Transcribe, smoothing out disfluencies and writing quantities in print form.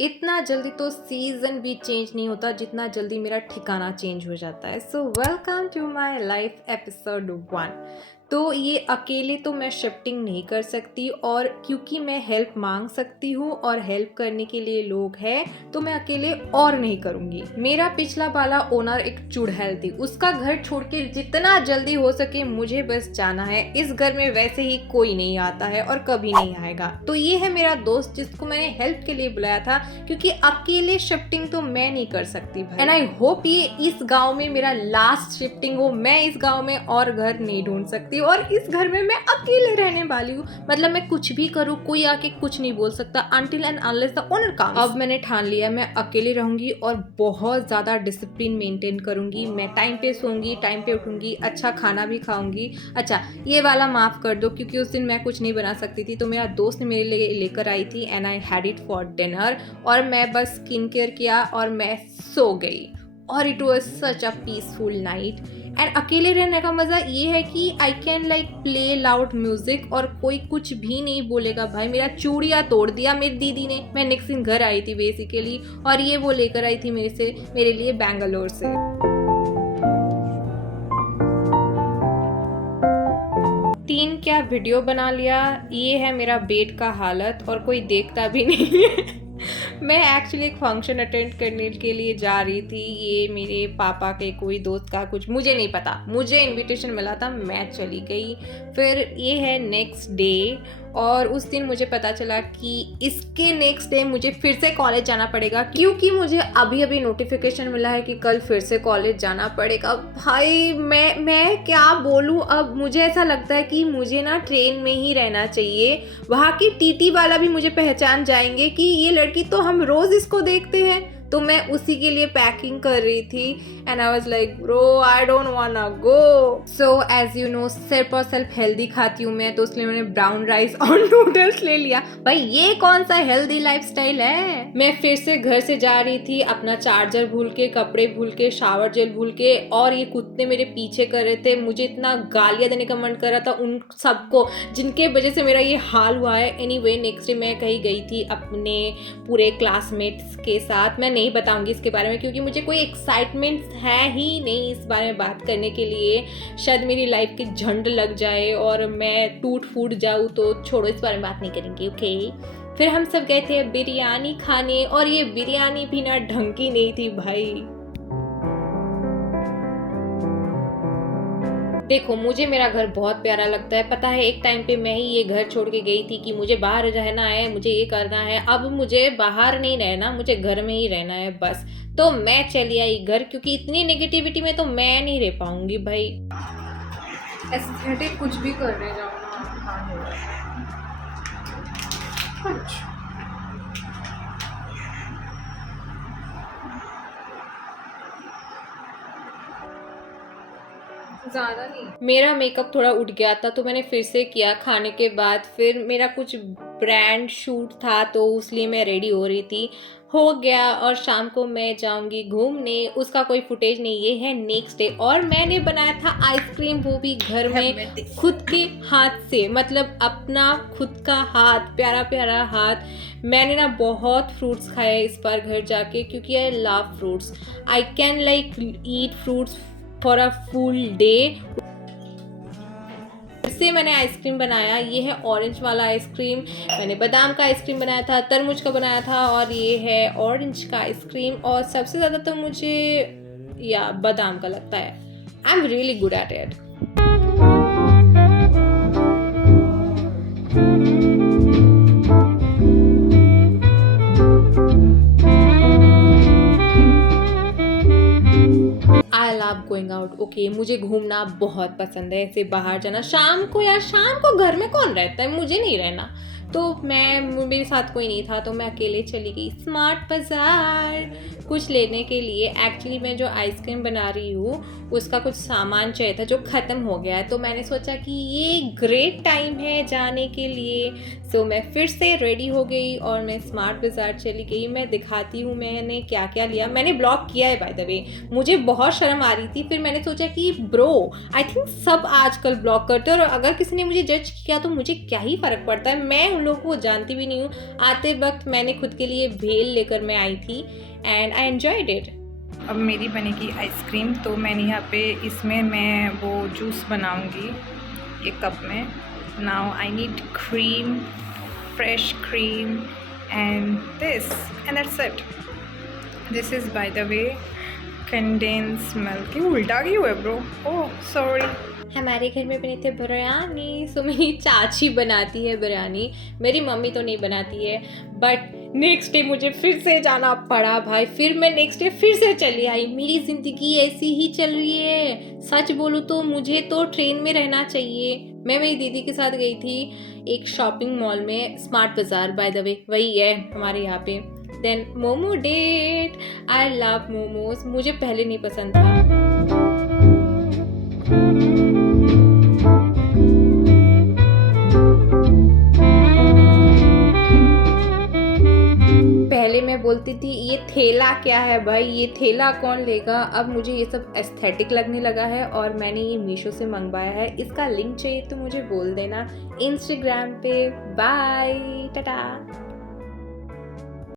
इतना जल्दी तो सीज़न भी चेंज नहीं होता जितना जल्दी मेरा ठिकाना चेंज हो जाता है। So welcome to my life episode 1। तो ये अकेले तो मैं शिफ्टिंग नहीं कर सकती, और क्योंकि मैं हेल्प मांग सकती हूँ और हेल्प करने के लिए लोग हैं, तो मैं अकेले और नहीं करूँगी। मेरा पिछला वाला ओनर एक चुड़ैल थी, उसका घर छोड़ के जितना जल्दी हो सके मुझे बस जाना है। इस घर में वैसे ही कोई नहीं आता है और कभी नहीं आएगा। तो ये है मेरा दोस्त जिसको मैंने हेल्प के लिए बुलाया था, क्योंकि अकेले शिफ्टिंग तो मैं नहीं कर सकती भाई। एंड आई होप ये इस गांव में मेरा लास्ट शिफ्टिंग हो। मैं इस गांव में और घर नहीं ढूंढ सकती, और इस घर में मैं अकेले रहने वाली हूँ। मतलब मैं कुछ भी करूँ, कोई आके कुछ नहीं बोल सकता until and unless the owner comes। अब मैंने ठान लिया मैं अकेले रहूंगी और बहुत ज्यादा डिसिप्लिन मेंटेन करूंगी। मैं टाइम पे सोऊंगी, टाइम पे उठूंगी, अच्छा खाना भी खाऊंगी। अच्छा, ये वाला माफ कर दो क्योंकि उस दिन मैं कुछ नहीं बना सकती थी, तो मेरा दोस्त ने मेरे लिए लेकर आई थी and I had it for dinner. और मैं बस स्किन केयर किया और मैं सो गई, और it was such a peaceful night. And अकेले रहने का मज़ा ये है कि I can like play loud music और कोई कुछ भी नहीं बोलेगा। भाई मेरा चूड़ियाँ तोड़ दिया मेरी दीदी ने। मैं नेक्स्ट दिन घर आई थी बेसिकली, और ये वो लेकर आई थी मेरे लिए बैंगलोर से। 3 क्या वीडियो बना लिया। ये है मेरा बेड का हालत, और कोई देखता भी नहीं है। मैं एक्चुअली एक फंक्शन अटेंड करने के लिए जा रही थी। ये मेरे पापा के कोई दोस्त का कुछ, मुझे नहीं पता, मुझे इनविटेशन मिला था, मैं चली गई। फिर ये है नेक्स्ट डे, और उस दिन मुझे पता चला कि इसके नेक्स्ट डे मुझे फिर से कॉलेज जाना पड़ेगा, क्योंकि मुझे अभी अभी नोटिफिकेशन मिला है कि कल फिर से कॉलेज जाना पड़ेगा। भाई मैं क्या बोलूँ। अब मुझे ऐसा लगता है कि मुझे ना ट्रेन में ही रहना चाहिए। वहाँ की टीटी वाला भी मुझे पहचान जाएंगे कि ये लड़की तो हम रोज इसको देखते हैं। तो मैं उसी के लिए पैकिंग कर रही थी and I was like bro I don't wanna go. So as you know, सिर्फ और सिर्फ हेल्दी खाती हूँ मैं, तो इसलिए मैंने ब्राउन राइस और नूडल्स ले लिया। भाई ये कौन सा हेल्दी लाइफस्टाइल है। मैं फिर से घर से जा रही थी अपना चार्जर भूल के, कपड़े भूल के, शावर जेल भूल के, और ये कुत्ते मेरे पीछे कर रहे थे। मुझे इतना गालियां देने का मन कर रहा था उन सबको जिनके वजह से मेरा ये हाल हुआ है। एनीवे, नेक्स्ट डे मैं कहीं गई थी अपने पूरे क्लासमेट्स के साथ। मैं नहीं बताऊंगी इसके बारे में क्योंकि मुझे कोई एक्साइटमेंट है ही नहीं इस बारे में बात करने के लिए। शायद मेरी लाइफ की झंड लग जाए और मैं टूट फूट जाऊँ, तो छोड़ो, इस बारे में बात नहीं करेंगे, ओके। फिर हम सब गए थे बिरयानी खाने, और ये बिरयानी भी ना ढंग की नहीं थी भाई। देखो, मुझे मेरा घर बहुत प्यारा लगता है। पता है, एक टाइम पे मैं ही ये घर छोड़ के गई थी कि मुझे बाहर रहना है, मुझे ये करना है। अब मुझे बाहर नहीं रहना, मुझे घर में ही रहना है बस। तो मैं चली आई घर, क्योंकि इतनी नेगेटिविटी में तो मैं नहीं रह पाऊंगी भाई। एस्थेटिक कुछ भी करने जाओ ना, कुछ ज़्यादा नहीं। मेरा मेकअप थोड़ा उठ गया था, तो मैंने फिर से किया खाने के बाद। फिर मेरा कुछ ब्रांड शूट था, तो उसलिए मैं रेडी हो रही थी, हो गया। और शाम को मैं जाऊंगी घूमने, उसका कोई फुटेज नहीं। ये है नेक्स्ट डे, और मैंने बनाया था आइसक्रीम, वो भी घर में खुद के हाथ से। मतलब अपना खुद का हाथ, प्यारा प्यारा हाथ। मैंने ना बहुत फ्रूट्स खाए इस बार घर जाके, क्योंकि I love fruits. I can like eat fruits for a full day. इससे मैंने आइसक्रीम बनाया। ये है ऑरेंज वाला आइसक्रीम। मैंने बादाम का आइसक्रीम बनाया था, तरबूज का बनाया था, और ये है ऑरेंज का आइसक्रीम। और सबसे ज़्यादा तो मुझे या बादाम का लगता है। I am really good at it. I love going out, okay. मुझे घूमना बहुत पसंद है, ऐसे बाहर जाना शाम को। यार शाम को घर में कौन रहता है, मुझे नहीं रहना। तो मेरे साथ कोई नहीं था, तो मैं अकेले चली गई स्मार्ट बाज़ार कुछ लेने के लिए। एक्चुअली मैं जो आइसक्रीम बना रही हूँ उसका कुछ सामान चाहिए था जो ख़त्म हो गया है, तो मैंने सोचा कि ये ग्रेट टाइम है जाने के लिए। सो मैं फिर से रेडी हो गई और मैं स्मार्ट बाज़ार चली गई। मैं दिखाती हूँ मैंने क्या क्या लिया। मैंने ब्लॉग किया है बाय द वे, मुझे बहुत शर्म आ रही थी। फिर मैंने सोचा कि ब्रो, आई थिंक सब आजकल ब्लॉग करते हैं, और अगर किसी ने मुझे जज किया तो मुझे क्या ही फ़र्क पड़ता है। मैं उन लोगों को जानती भी नहीं हूँ। आते वक्त मैंने खुद के लिए भेल लेकर मैं आई थी एंड आई एन्जॉयड इट। अब मेरी बनेगी आइसक्रीम, तो मैंने यहाँ पे इसमें मैं वो जूस बनाऊंगी ये कप में। Now I need cream, fresh cream and this and that's it. This is by the way condense milk. ये उल्टा क्यों है ब्रो? Oh sorry. हमारे घर में बने थे बिरयानी। सो मेरी चाची बनाती है बिरयानी, मेरी मम्मी तो नहीं बनाती है। बट नेक्स्ट डे मुझे फिर से जाना पड़ा भाई, फिर मैं नेक्स्ट डे फिर से चली आई। मेरी ज़िंदगी ऐसी ही चल रही है। सच बोलूँ तो मुझे तो ट्रेन में रहना चाहिए। मैं मेरी दीदी के साथ गई थी एक शॉपिंग मॉल में, Smart Bazaar by the way, वही है हमारे यहाँ पे। Then momo date. I love momos. मुझे पहले नहीं पसंद था। पहले मैं बोलती थी ये थैला क्या है भाई, ये थैला कौन लेगा। अब मुझे ये सब एस्थेटिक लगने लगा है और मैंने ये मीशो से मंगवाया है। इसका लिंक चाहिए तो मुझे बोल देना इंस्टाग्राम पे। बाय, टाटा।